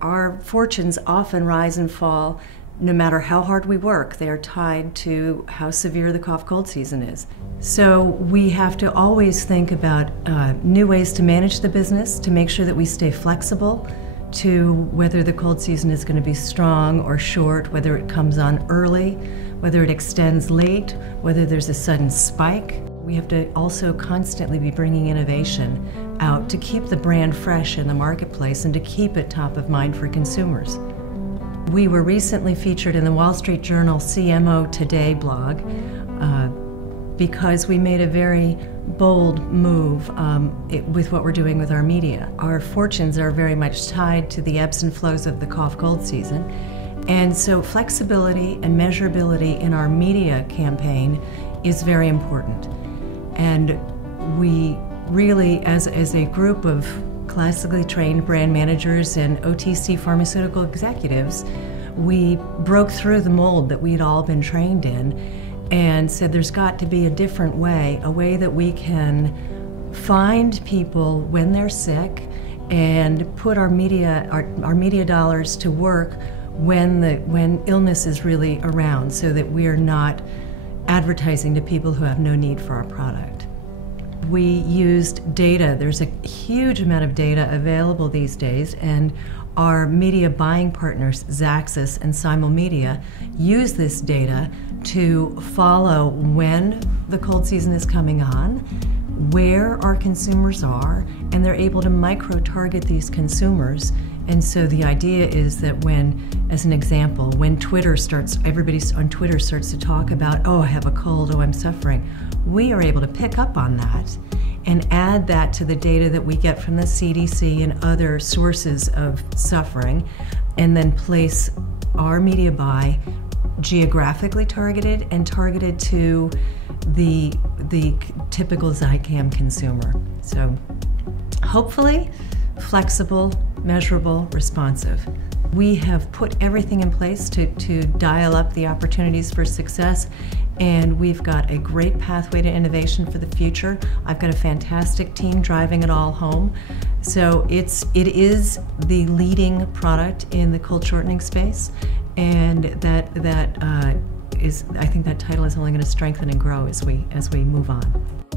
Our fortunes often rise and fall no matter how hard we work. They are tied to how severe the cough cold season is. So we have to always think about new ways to manage the business, to make sure that we stay flexible to whether the cold season is going to be strong or short, whether it comes on early, whether it extends late, whether there's a sudden spike. We have to also constantly be bringing innovation out to keep the brand fresh in the marketplace and to keep it top of mind for consumers. We were recently featured in the Wall Street Journal CMO Today blog because we made a very bold move with what we're doing with our media. Our fortunes are very much tied to the ebbs and flows of the cough cold season, and so flexibility and measurability in our media campaign is very important. And we really, as a group of classically trained brand managers and OTC pharmaceutical executives, we broke through the mold that we'd all been trained in and said there's got to be a different way, a way that we can find people when they're sick and put our media dollars to work when illness is really around, so that we are not advertising to people who have no need for our product. We used data. There's a huge amount of data available these days, and our media buying partners, Zaxxas and Simulmedia, use this data to follow when the cold season is coming on, where our consumers are, and they're able to micro-target these consumers. And so the idea is that when, as an example, when everybody on Twitter starts to talk about, oh, I have a cold, oh, I'm suffering, we are able to pick up on that and add that to the data that we get from the CDC and other sources of suffering, and then place our media buy geographically targeted and targeted to the typical Zicam consumer. So hopefully flexible, measurable, responsive. We have put everything in place to dial up the opportunities for success, and we've got a great pathway to innovation for the future. I've got a fantastic team driving it all home. So it is the leading product in the cold shortening space, and I think that title is only going to strengthen and grow as we move on.